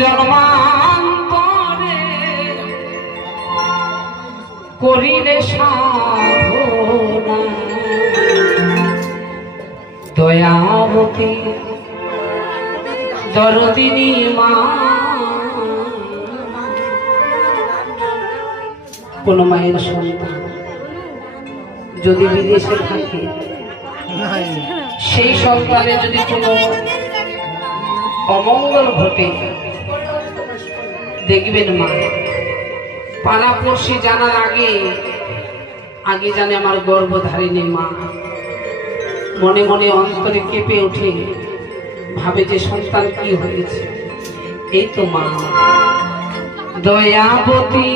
জন্মান্তরে করিলে সাধনা দয়াবতী দরদিনী মা। কোন মায়ের সন্তান যদি বিদেশে থাকে, সেই সন্তানে যদি কোনো অমঙ্গল ঘটে, দেখবেন মা পাড়াপড়শি জানার আগে জানে আমার গর্ভধারিণী মা। মনে মনে অন্তরে কেঁপে ওঠে, ভাবে যে সন্তান কি হয়েছে। এই তো মা দয়াবতী।